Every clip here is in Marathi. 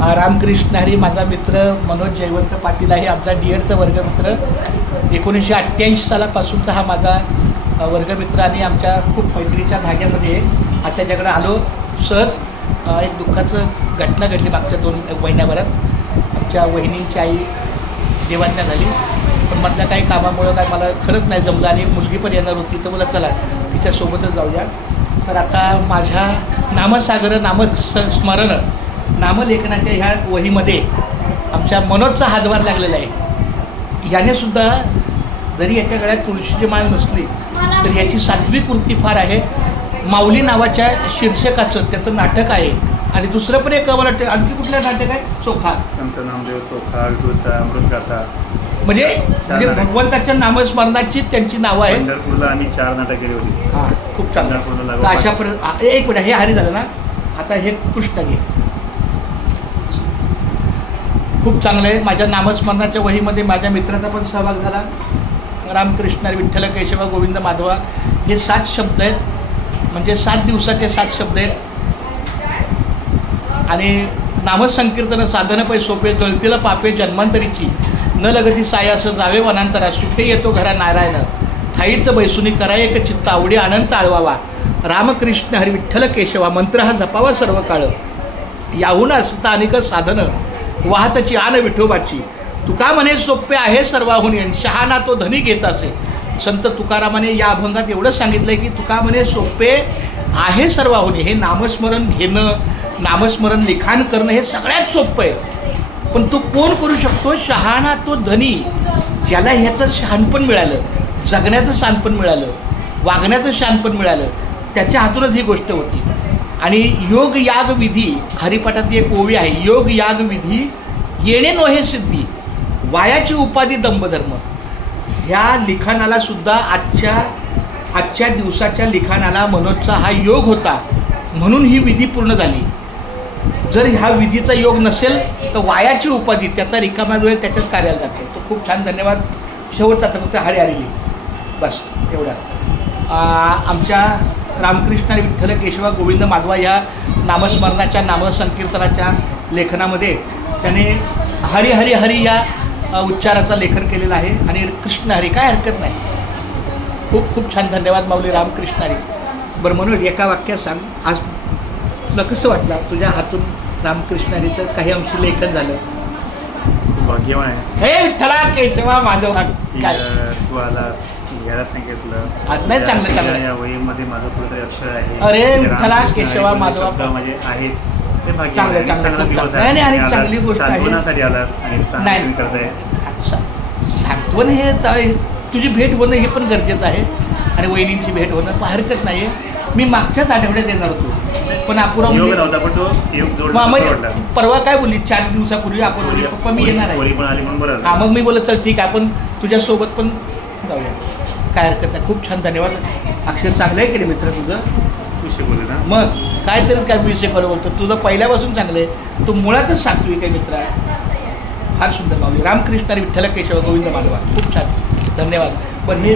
रामकृष्ण हरी माझा मित्र मनोज जयवंत पाटील आहे, आमचा D.Edचा वर्गमित्र. 1988 सालापासूनचा हा माझा वर्गमित्र आणि आमच्या खूप मैत्रीच्या धाग्यामध्ये आज त्याच्याकडे आलो सहज. एक दुःखाचं घटना घडली मागच्या 2 महिन्याभरात. आमच्या वहिनींची आई देवाज्ञा झाली, पण मधल्या काही कामामुळं काय मला खरंच नाही जमलं आणि मुलगी पण येणार होती, तर मला चला तिच्यासोबतच जाऊया. तर आता माझ्या नामसागर नामस्मरण नामलेखनाच्या ह्या वहीमध्ये आमच्या मनोजचा हातभार लागलेला आहे. याने सुद्धा जरी याच्या गळ्यात तुळशीची माळ नसली तर याची सात्विक वृत्ती फार आहे. माऊली नावाच्या शीर्षकाचं त्याचं नाटक आहे. आणि दुसरं पण एक मला वाटतं आणखी कुठलं नाटक आहे, चोखा, संत नामदेव चोखा, विठूचा अमृतगाथा, म्हणजे भगवंताच्या नामस्मरणाची त्यांची नावं आहेत. पंढरपूरला आम्ही 4 नाटक केली होती. हां, खूप चांगलं. अशा पर्यंत एक मिनिट, हे हरी झालं ना, आता हे कृष्ण घे. खूप चांगलं आहे. माझ्या नामस्मरणाच्या वहीमध्ये माझ्या मित्राचा पण सहभाग झाला. रामकृष्ण विठ्ठल केशव गोविंद माधवा हे 7 शब्द आहेत, म्हणजे 7 दिवसाचे 7 शब्द आहेत. आणि नामसंकीर्तन साधन पै सोपे, जळतीला पापे जन्मांतरीची, न लगती सायास जावे वनांतरा, सुखे येतो घरा नारायण, ठाईचं बैसुनी करा एक चित्त, आवडी अनंत आळवावा, रामकृष्ण हरी विठ्ठल केशवा, मंत्र हा जपावा सर्व काळ, याहून असता अनेक साधन, वाहतची आन विठोबाची, तुका म्हणे सोपे आहे सर्वाहून, शहाणा तो धनी घेत असे. संत तुकारामाने या अभंगात एवढंच सांगितलंय की तुका म्हणे सोपे आहे सर्वाहून. हे नामस्मरण घेणं, नामस्मरण लिखाण करणं हे सगळ्यात सोपं आहे. पण तो कोण करू शकतो? शहाणा तो धनी, ज्याला ह्याचं शहाणपण मिळालं, जगण्याचं शहाणपण मिळालं, वागण्याचं शहाणपण मिळालं, त्याच्या हातूनच ही गोष्ट होती. आणि योग याग विधी, हरिपाठातली एक ओवी आहे, योग याग विधी येणे नोहे सिद्धी, वायाची उपाधी दंभधर्म. ह्या लिखाणाला सुद्धा आजच्या दिवसाच्या लिखाणाला मनोजचा हा योग होता, म्हणून ही विधी पूर्ण झाली. जर ह्या विधीचा योग नसेल तर वायाची उपाधी, त्याचा रिकामा वेळ त्याच्याच कार्याला जातो. तो खूप छान, धन्यवाद. शेवटचा तर फक्त हरी आलेली बस एवढा. आमच्या रामकृष्ण विठ्ठल केशवा गोविंद माधवा या नामस्मरणाच्या नामसंकीर्तनाच्या लेखनामध्ये त्याने हरी हरी हरी या उच्चाराचं लेखन केलेलं आहे. आणि कृष्ण हरी, काय हरकत नाही. खूप खूप छान, धन्यवाद माऊली. रामकृष्ण हरी. बरं मनोज, एका वाक्यात सांग, आज तुला कसं वाटलं तुझ्या हातून रामकृष्ण हरीचं काही अंशी लेखन झालं? भाग्यवान आहे. हे विठ्ठला केशवा माधवा, काय तू आलास, घ्यायला सांगितलं. आज नाही, चांगलं चांगलं. या वहीमध्ये माझं कुठेतरी अक्षर आहे. अरे विठ्ठला केशवा माधवा म्हणजे आहेत ते भाग्य. चांगलं चांगला दिवस आहे आणि चांगली गोष्ट आहे. सांत्वनासाठी आलात आणि चांगलं करताय. सांत्वन हे तुझी भेट होणं हे पण गरजेचं आहे आणि वहिनींची भेट होणं पण हरकत नाही आहे. मी मागच्याच आठवड्यात येणार होतो पण अपुरा नव्हता, पण तो योग जोडला. परवा काय बोलली, 4 दिवसापूर्वी आपण बोलली पप्पा मी येणार आहे. हां, मग मी बोलत चल ठीक आहे, आपण तुझ्यासोबत पण जाऊया, काय हरकत नाही. खूप छान, धन्यवाद. अक्षर चांगलं आहे की रे मित्र तुझं? विषय बोलले ना, मग काय तरीच काय विषय बरोबर बोलतो. तुझं पहिल्यापासून चांगलं आहे, तू मुळातच सांगतोय काय मित्र आहे. फार सुंदर माऊली. रामकृष्ण विठ्ठल केशव गोविंद माधवा, खूप छान, धन्यवाद. पण हे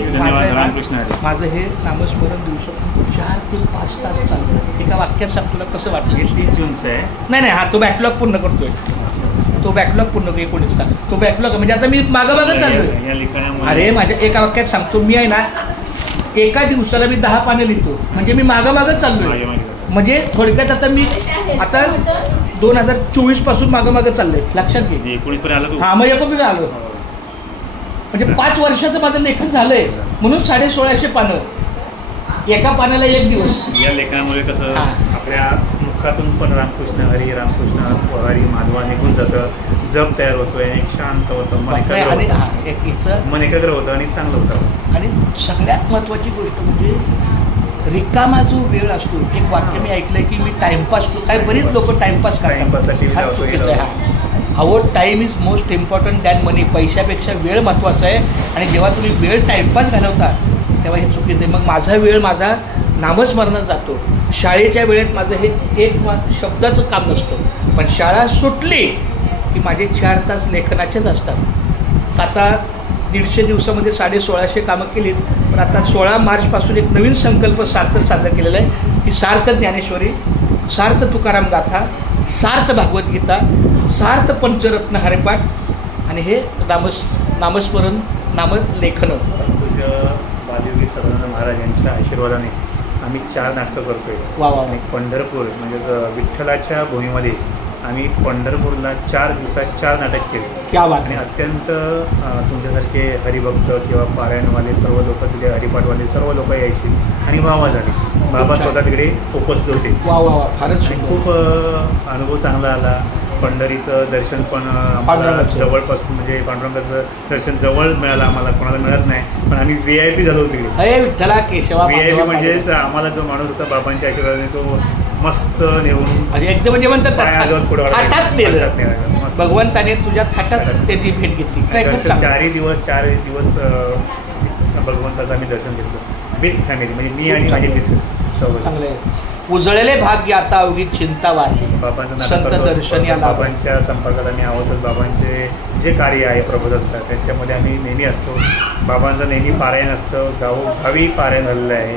माझं हे नामस्मरण दिवसातून 4 ते 5 तास चालतं. एका वाक्यात सांग, तुला कसं वाटलं? हे 30 जूनचं आहे. नाही, हा तो बॅकलॉग पूर्ण करतोय, तो बॅकलॉग पूर्ण 19चा तो बॅकलॉग. म्हणजे आता मी मागं चालतोय. अरे माझ्या एका वाक्यात सांगतो, मी आहे ना एका दिवसाला मी 10 पानं लिहितो, म्हणजे मी मागं चाललोय. म्हणजे थोडक्यात आता मी 2024 पासून मागं चाललोय, लक्षात घे. 19 आलो तू. हां, मग 19 आलो, म्हणजे 5 वर्षाचं माझं लेखन झालंय. म्हणून 1650 पानं, एका पानाला 1 दिवस. या लेखनामुळे कसं आपल्या मुखातून पण रामकृष्ण हरी माधवा निघून जातं, जप तयार होतोय, एक शांत होतं, मन एकाग्र होतं आणि चांगलं होतं. आणि सगळ्यात महत्त्वाची गोष्ट म्हणजे रिकामा जो वेळ असतो. एक वाक्य मी ऐकलंय की मी टाइमपास, काही बरीच लोक टाइमपास करतात. Our time is most important than money. पैशापेक्षा वेळ महत्त्वाचा आहे. आणि जेव्हा तुम्ही वेळ टाइमपास घालवता तेव्हा हे चुकीचं आहे. मग माझा वेळ माझा नामस्मरणात जातो. शाळेच्या वेळेत माझं हे एक शब्दाचं काम नसतं, पण शाळा सुटली की माझे 4 तास लेखनाचेच असतात. आता 150 दिवसामध्ये 1650 कामं केलीत. पण आता 16 मार्चपासून एक नवीन संकल्प सार्थ सादर केलेला आहे की सार्थ ज्ञानेश्वरी, सार्थ तुकाराम गाथा, सार्थ भागवत गीता सार्थ पंचरत्न हरिपाठ आणि हे नामस्मरण नामलेखन. तुझ्या बालयोगी सदानंद महाराज यांच्या आशीर्वादाने आम्ही 4 नाटकं करतोय. वा वा. आणि पंढरपूर म्हणजे विठ्ठलाच्या भूमीमध्ये आम्ही पंढरपूरला 4 दिवसात 4 नाटक केले. क्या बात. आणि अत्यंत तुमच्यासारखे हरिभक्त किंवा पारायणवाले सर्व लोक, तिथे हरिपाठवाले सर्व लोक यायचे आणि वावा झाले. बाबा स्वतः तिकडे उपस्थित होते. वा वा वा. फारच खूप अनुभव चांगला आला. पंढरीचं दर्शन पण आम्हाला जवळपासून म्हणजे पांडुरंगाचं दर्शन जवळ मिळालं आम्हाला, कोणाला मिळत नाही. पण आम्ही VIP झालो तिकडे. विठ्ठला केशवा VIP म्हणजेच आम्हाला जो माणूस होता बाबांच्या आशीर्वादाने तो मस्त नेऊन एकदम म्हणजे म्हणतात भगवंताने तुझ्या थाटात त्यांनी भेट घेतली. 4 दिवस भगवंताचं आम्ही दर्शन घेतलं विथ फॅमिली, म्हणजे मी आणि माझी मिसेस चांगले. उजळलेले भाग्य आता अवघी चिंता वाढली. बाबांचं संत दर्शन या बाबांच्या संपर्कात आम्ही आहोतच. बाबांचे जे कार्य आहे प्रबोधकता त्याच्यामध्ये आम्ही नेहमी असतो. बाबांचं नेहमी पारायण असतं. गावोगावी पारायण झालेलं आहे.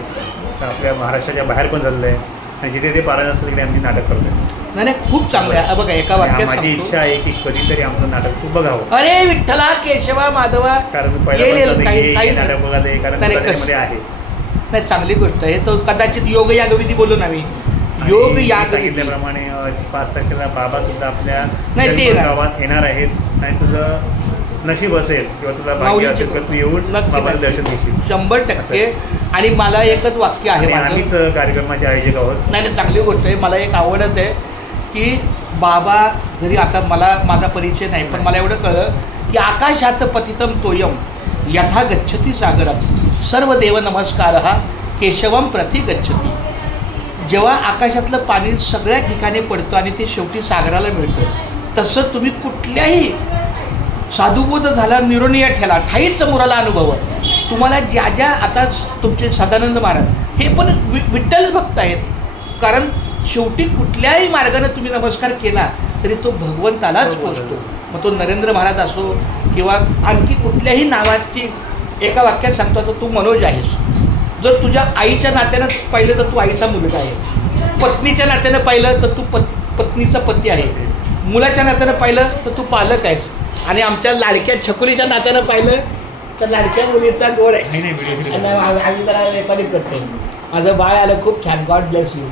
आपल्या महाराष्ट्राच्या बाहेर पण झालेलं आहे. आणि जिथे ते पारायण असतं तिकडे आम्ही नाटक करतोय. नाही खूप चांगलं आहे. बघा एका वाक्यात माझी इच्छा आहे की कधीतरी आमचं नाटक तू बघावं. अरे विठ्ठला केशवा माधवा. कारण पहिल्या नाटक बघाले कारण मध्ये आहे. नाही चांगली गोष्ट आहे. तो कदाचित योग यागविधी बोलू ना मी. योग या सांगितल्याप्रमाणे 5 तारखेला बाबा सुद्धा आपल्या गावात येणार आहेत आणि तुझं नशीब असेल किंवा तुला भाग्य असेल तर तू येऊन बाबाचं दर्शन घेशील 100%. आणि मला एकच वाक्य आहे, आम्हीच कार्यक्रमाचे आयोजक आहोत. नाही चांगली गोष्ट आहे. मला एक आवडत आहे की बाबा जरी आता मला माझा परिचय नाही पण मला एवढं कळलं की आकाशात पतितम तोयम यथा गच्छती सागरम सर्व देव नमस्कार हा केशवम प्रति गच्छती. जेव्हा आकाशातलं पाणी सगळ्या ठिकाणी पडतं आणि ते शेवटी सागराला मिळतं तसं तुम्ही कुठल्याही साधुबोध झाला निरोनिया ठेला ठाईच समोराला अनुभव आहे. तुम्हाला ज्या ज्या आता तुमचे सदानंद महाराज हे पण विठ्ठल भक्त आहेत. कारण शेवटी कुठल्याही मार्गाने तुम्ही नमस्कार केला तरी तो भगवंतालाच पोचतो. मग तो नरेंद्र महाराज असो किंवा आणखी कुठल्याही नावाची एका वाक्यात सांगतो तर तू मनोज आहेस. जर तुझ्या आईच्या नात्यानं पाहिलं तर तू आईचा मुलगा आहे. पत्नीच्या नात्यानं पाहिलं तर तू पत्नीचा पती आहे. मुलाच्या नात्यानं पाहिलं तर तू पालक आहेस. आणि आमच्या लाडक्या छकुलीच्या नात्यानं पाहिलं तर लाडक्या मुलीचा गोड आहे. आम्ही जरा रेकॉर्डिंग करतो. माझं बाळ आलं खूप छान. God bless you.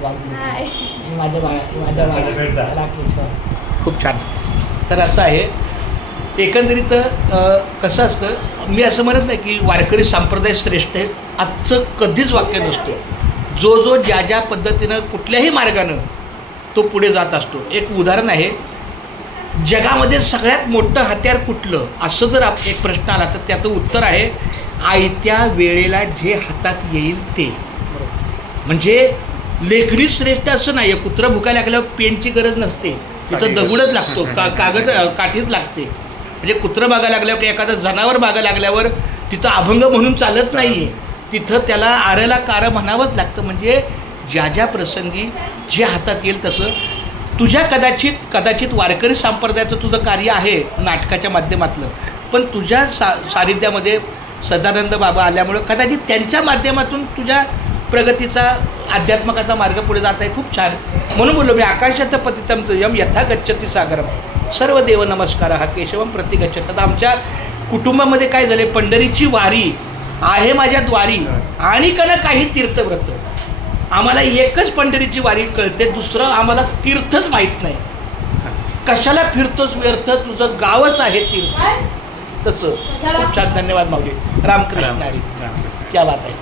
माझ्या बाळा खूप छान. तर असं आहे एकंदरीत कसं असतं मी असं म्हणत नाही की वारकरी संप्रदाय श्रेष्ठ आहे आजचं कधीच वाक्य नसतं. जो ज्या ज्या पद्धतीनं कुठल्याही मार्गानं तो पुढे जात असतो. एक उदाहरण आहे जगामध्ये सगळ्यात मोठं हत्यार कुठलं असं जर एक प्रश्न आला तर त्याचं उत्तर आहे आयत्या वेळेला जे हातात येईल ते. म्हणजे लेखनी श्रेष्ठ असं नाही. कुत्रं भुकायला लागल्यावर पेनची गरज नसते तिथं दगडच लागतो कागद काठीच लागते. म्हणजे कुत्रं बागा लागल्यावर एखादं जनावर बागा लागल्यावर तिथं अभंग म्हणून चालत नाही आहे. तिथं त्याला आरेला कार म्हणावंच लागतं. म्हणजे ज्या ज्या प्रसंगी जे हातात येईल तसं तुझ्या कदाचित वारकरी संप्रदायाचं तुझं कार्य आहे नाटकाच्या माध्यमातलं पण तुझ्या सानिध्यामध्ये सदानंद बाबा आल्यामुळं कदाचित त्यांच्या माध्यमातून तुझ्या प्रगतीचा अध्यात्मकाचा मार्ग पुढे जात आहे. खूप छान. म्हणून बोललो मी आकाशात पतितम यम यथा गच्छती सागरम सर्व देव नमस्कार हा केशवम प्रति गच्छती. आता आमच्या कुटुंबामध्ये काय झाले पंढरीची वारी आहे माझ्या द्वारी आणि का काही तीर्थव्रत. आम्हाला एकच पंढरीची वारी कळते दुसरं आम्हाला तीर्थच माहीत नाही. कशाला फिरतोस व्यर्थ तुझं गावच आहे तीर्थ. तसं खूप छान. धन्यवाद माऊली. रामकृष्ण हरी. क्या बात आहे.